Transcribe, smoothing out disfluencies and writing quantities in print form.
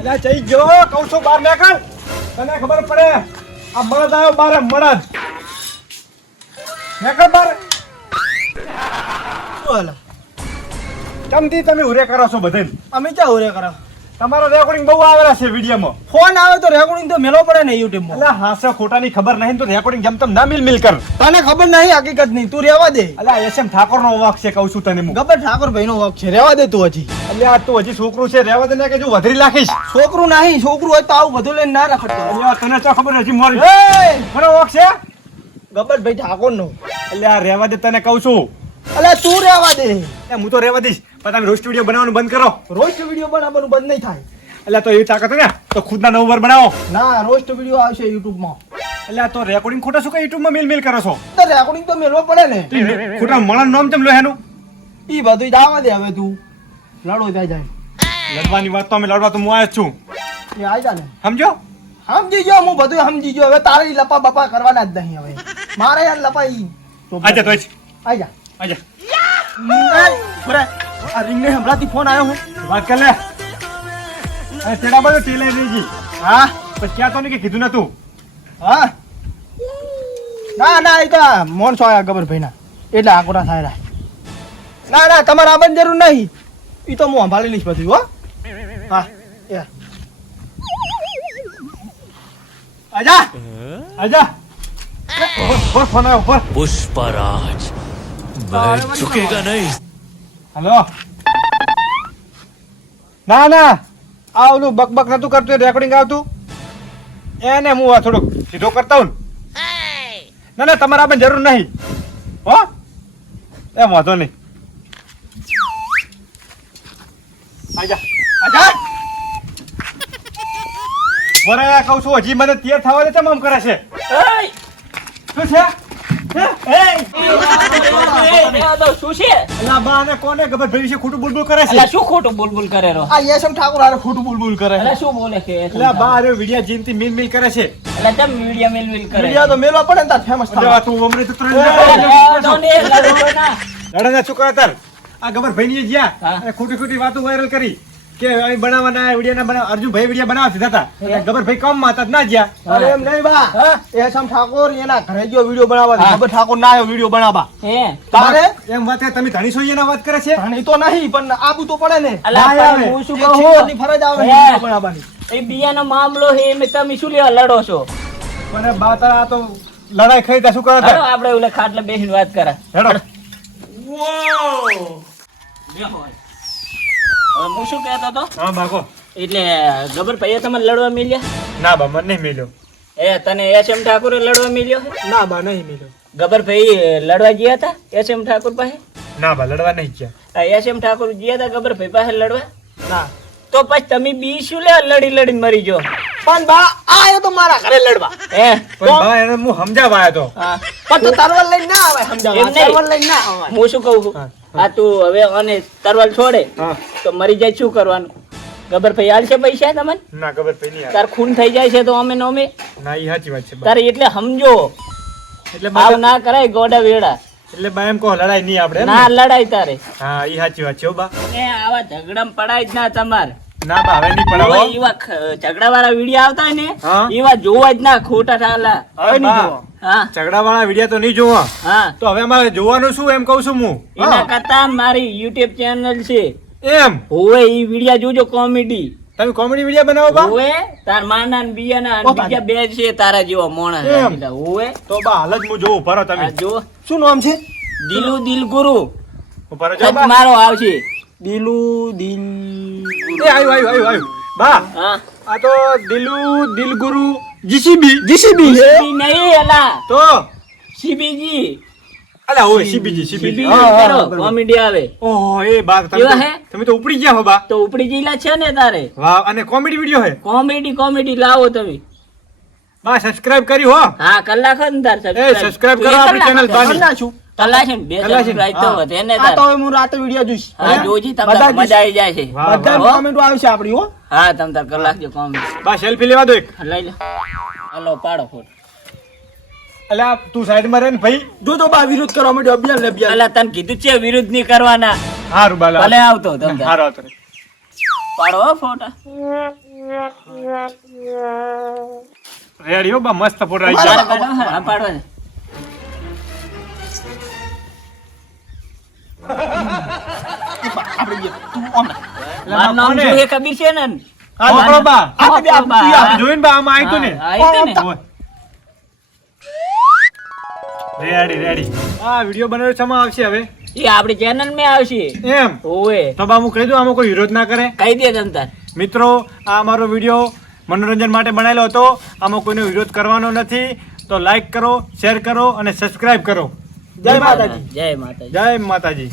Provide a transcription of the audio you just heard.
અલ્યા જઈ જો કહું છું બહાર નીકળ તને ખબર પડે આ મળદ આવ્યો બારે મળદ નીકળ બહાર ચમથી તમે ઉરે કરો છો બધે અમે ક્યાં ઉરે કરો તમારો રેકોર્ડિંગ બહુ આવેલા છે વિડીયોમાં ફોન આવે તો રેકોર્ડિંગ તો મેલો પડે ને યુટ્યુબ માં અલ્યા હાસે ખોટાની ખબર નહીં તો રેકોર્ડિંગ જમ તમ ના મિલ કર તને ખબર નહીં હકીકત નહીં તું રેવા દે અલ્યા એસએમ ઠાકોર નો વાક છે કહું છું તને હું ગબ્બર ઠાકોર ભાઈ નો વક છે રેવા દે તું હજી અલ્યા તું હજી છોકરું છે રહેવા દે ને કે જો વધરી લાખીશ છોકરું નહીં છોકરું હોય તો આવું બધું લઈને ના રખડતો અલ્યા તને તો ખબર હજી મોરી એ ઘણો વાક છે ગબ્બર ભાઈ ઠાકોર નો અલ્યા રહેવા દે તને કહું છું અલ્યા તું રેવા દે હું તો રહેવા દઈશ પણ તમે રોસ્ટ વિડીયો બનાવવાનું બંધ કરો રોસ્ટ વિડીયો બનાવવાનું બંધ નહીં થાય એટલે તો એવી તાકાત હોય ને તો ખુદના નવ વાર બનાવો ના રોસ્ટ વિડીયો આવશે યુટ્યુબ માં એટલે તો રેકોર્ડિંગ ખોટા શું કે યુટ્યુબ માં મિલ કરો છો તો રેકોર્ડિંગ તો મેલવો પડે ને ખોટા મળા નામ ચમ લો એનું ઈ બધું દાવા દે હવે તું લડો ત્યાં જાય લડવાની વાત તો અમે લડવા તો હું આવ્યો જ છું એ આઈ જા ને સમજો સમજી ગયો હું બધું સમજી ગયો હવે તારી લપા બપા કરવાના જ નહીં હવે મારે યાર લપા ઈ આજા તો આઈ જા આજા બરે આ રિંગ ને હમણાંથી ફોન આવ્યો હું વાત કર લે અરે તેડા બધું ટેલે રેજી હા પછી ક્યાં તો નહીં કે કીધું નતું હા ના ના એ તો મોનસો આયા ગબર ભાઈ ના એટલે આકોડા થાય ના ના તમારે આવવાની જરૂર નહીં ઈ તો હું સંભાળી લઈશ બધું હો હા એ આજા આજા પર ફોન આવ્યો પર पुष्पराज मैं झुकेगा नहीं। હેલો ના ના આ ઓલું બકબક નતું કરતું રેકોર્ડિંગ આવતું એને હું આ થોડુંક સીધો કરતા હું ના ના તમારે આપણે જરૂર નહીં હો એ વાંધો નહીં આજા આજા વરાયા કહું છું હજી મને તૈયાર થવા દે આમ કરે છે શું છે અલા બા ને કોને ખબર ભાઈ વિશે ખોટું બોલબોલ કરે છે શું ખોટું બોલબોલ કરે રો આ યશમ ઠાકોર આરે ખોટું બોલ કરે એટલે શું બોલે છે અલા બા અરે વિડિયા જીનથી મિલ કરે છે એટલે કેમ મીડિયા મેલ કરે વિડિયો તો મેલવા પડે ને તાર ફેમસ અરે થાય તું અમરે તો ત્રણ લડાના છોકરા તાર આ ગબર ભાઈ ની જ્યાં હા. અને ખોટી ખોટી વાતો વાયરલ કરી કે અહીં બનાવવાના વિડિયો ના બનાવ અર્જુન ભાઈ વિડિયો બનાવવા દીધા હતા અને ગબર ભાઈ કામ માં હતા જ ના જ્યાં અરે એમ નહીં બા યશમ ઠાકોર એના ઘરે ગયો વિડિયો બનાવવા ગબર ઠાકોર ના આવ્યો વિડિયો બનાવવા હે તારે એમ વાત છે, તમે ધણી સોઈ એના વાત કરે છે ધણી તો નહીં પણ આબુ તો પડે ને અલા ના આવે. હું શું એક કહું શિખરની ફરજ આવે હે. વિડિયો બનાવવાની એ બિયાનો મામલો હે એમ તમે શું લેવા લડો છો મને બા તારા આ તો લડાઈ ખાઈ તા શું કરે હાલો આપણે ઓલે ખાટલે બેસીને વાત કરા હેડો હવે હું શું કહેતો હતો હા બાકો એટલે ગબર ભાઈએ તમને લડવા મળ્યા ના બા મને નહીં મિલ્યો તને એસએમ ઠાકોરે લડવા મળ્યો હે ના બા નહીં મિલ્યો ગબર ભાઈ લડવા ગયા હતા એસએમ ઠાકોર પાસે ના બા લડવા નહીં ગયા એસએમ ઠાકોર ગયા હતા ગબર ભાઈ પાસે લડવા ના તો પછી તમે બી શું લે લડી લડીને મરી જો પણ બા આયો તો મારા ઘરે લડવા હે પણ બા એને હું સમજાવવા આવ્યો તો હા પણ તો તરવલ લઈને ના આવે એમ સમજાવવા નહીં. તરવલ લઈને ના આવે હું શું કહું છું આ તું હવે અને તરવાલ છોડે હા તો મરી જાય શું કરવાનું ગબર ભાઈ હાલશે પૈસા તમને ના ખબર પડી નહીં તાર ખૂન થઈ જાય છે તો અમે ને અમે ના એ સાચી વાત છે બા. તારે એટલે સમજો એટલે આવ બા ના કરાય ગોડા વેડા એટલે બા એમ કહો લડાઈ નહીં આપણે એમ ને? ના લડાય તારે હા એ સાચી વાત છે હો બા એ આવા ઝઘડામાં પડાય જ ના તમારે ના બા હવે નહીં પડાવો એવા ઝઘડા વાળા વિડીયો આવતા હોય ને હા. એવા જોવા જ ના ખોટા ઠાલા હવે નહીં બા. જોવો. હા ઝઘડા વાળા વિડીયો તો નહીં જોવા હા તો હવે અમારે જોવાનું શું એમ કહું છું હું એના કરતા મારી યુટ્યુબ ચેનલ છે એમ હોવે ઈ વિડીયો જોજો કોમેડી તમે કોમેડી વિડીયો બનાવો બા હોવે તાર માના ને બિયાના ઓ અને બીજા બે છે તારા જેવા મોણા એમ. રાખેલા. હોવે તો બા હાલ જ હું જોઉં ભરો તમે આ જો શું નામ છે દિલુ દિલ ગુરુ ભરો જો ખત બા મારો આવશે દિલુ દિલ એ આવ્યું બા હા આ તો દિલ ગુરુ જીસીબી જીસીબી છે ઈ નહીં એલા તો સીબીજી અલા ઓય સીબીજી સીબીજી સીબીજી હા કરો કોમેડી આવે ઓહો એ બા કેવા હે? તમે તો ઉપડી ગયા હો બા તો ઉપડી જઈલા છે ને તારે વાહ અને કોમેડી વિડીયો હે કોમેડી લાવો તમે બા સબસ્ક્રાઇબ કરી હો હા કલાક જ ને તાર subscribe કરો આપણી channel બાની. ના છું કલાક છે ને બે કલાક છે ને? subscribe તો હા. વધે ને આ તાર તો હવે હું રાતે વિડિયો જોઈશ હા જોજી તમને બધા મજા આવી જાય છે વાહ, બધા વાહ. કોમેન્ટો આવશે આપણી હો હા તમ તાર કલાક જો કોમેડી બા સેલ્ફી લેવા દો એક લઈ લો હાલો પાડો ફોટો અલા તું સાઈડ માં રહે ને ભાઈ જો તો બા વિરોધ કરવા માંડ્યો અભિયાન લે અભિયાન અલા તને કીધું છે વિરુદ્ધ નહીં કરવાના હારું બાલા ભલે આવતો તમ તાર. હારું આવતો રે. પાડો હો ફોટા રેડી હો બા મસ્ત ફોટો આવી પાડો, ગયા પાડો, હા, પાડો ને. આપણે જઈએ. તું આમ રાખ. મારું નામ કોને? શું છે ખબર છે ને? હા પકડો બા આપણે બે બા. તું આમ. જોઈને બા આમાં આવ્યું ને હા, આઈ તો ને. રેડી રેડી આ વિડિયો બનાવ્યો છે આમાં આવશે હવે એ આપણી ચેનલ માં આવશે. એમ ઓવે તો બા હું કહી દઉં આમાં કોઈ વિરોધ ના કરે કહી દે તમ તાર. મિત્રો આ અમારો વિડીયો મનોરંજન માટે બનાવેલો હતો આમાં કોઈનો વિરોધ કરવાનો નથી તો લાઈક કરો શેર કરો અને સબસ્ક્રાઇબ કરો જય માતાજી. જય માતાજી. જય માતાજી